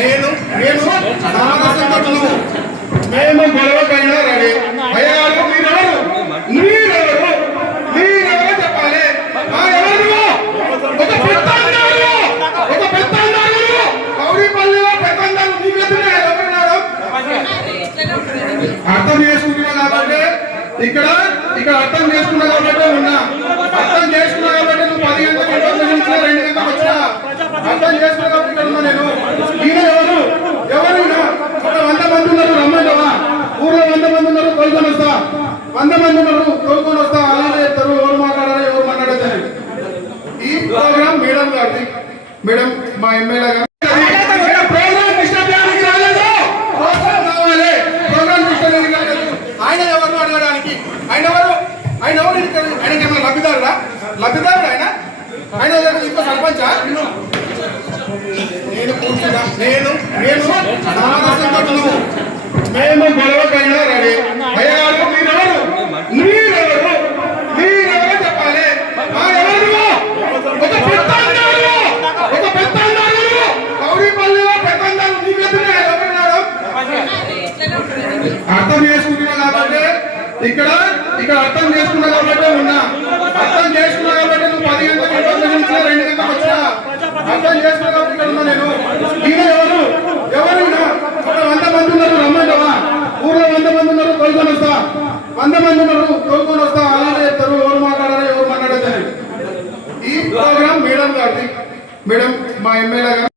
నేను నేను సామరస్యంగా మేము గొడవకైనా రెడీ అయ్యారు. మీరెవరు మీరెవరు మీరెవరో చెప్పాలి. ఒక పెత్తందారు కౌడిపల్లిలో పెత్తందారు మీ మీదనే ఎవరున్నాడు అర్థం చేసుకుంటున్నా కాబట్టి ఇక్కడ అర్థం చేసుకున్నా కాబట్టి ఉన్నా. అర్థం చేసుకున్నా కాబట్టి నువ్వు 10 గంటలకు 2 గంటలకు వచ్చినా అర్థం చేసుకున్నా కాబట్టి ఇక్కడ ఉన్నా. నేను ఈయన ఎవరు ఎవరైనా ఒక 100 మంది ఉన్నారు రమ్మంటావా? ఊర్లో 100 మంది ఉన్నారు తోలుకొని వస్తా. 100 మంది ఉన్నారు తోలుకొని వస్తా. అలానే చెప్తారు ఎవరు మాట్లాడాలి ఎవరు మాట్లాడద్దని. ఈ ప్రోగ్రామ్ మేడం గారిది. మేడం మా ఎమ్మెల్యే గారు ఆయన ఎవరు అడగడానికి ఆయన లబ్ధిదారుడా ఆయన ఇంకో సర్పంచా? నేను మేము గొడవకైనా రెడీ అయ్యారు. మీరెవరు మీరెవరో చెప్పాలి. ఒక పెత్తందారు కౌడిపల్లిలో పెత్తందారు మీ మీదనే ఎవరున్నాడు అర్థం చేసుకుంటున్నా కాబట్టి ఇక్కడ అర్థం చేసుకున్నా కాబట్టి ఉన్నా. అర్థం చేసుకున్నా కాబట్టి నువ్వు 10 గంటలకు 2 గంటలకు వచ్చినా అర్థం చేసుకున్నా కాబట్టి ఇక్కడ ఉన్నా. నేను ఈయన ఎవరైనా ఒక 100 మంది ఉన్నారు రమ్మంటావా? ఊర్లో 100 మంది ఉన్నారు తోలుకొని వస్తా. 100 మంది ఉన్నారు తోలుకొని వస్తా. అలానే చెప్తారు ఎవరు మాట్లాడాలి ఎవరు మాట్లాడద్దని. ఈ ప్రోగ్రామ్ మేడం గారిది. మేడం మా ఎమ్మెల్యే గారు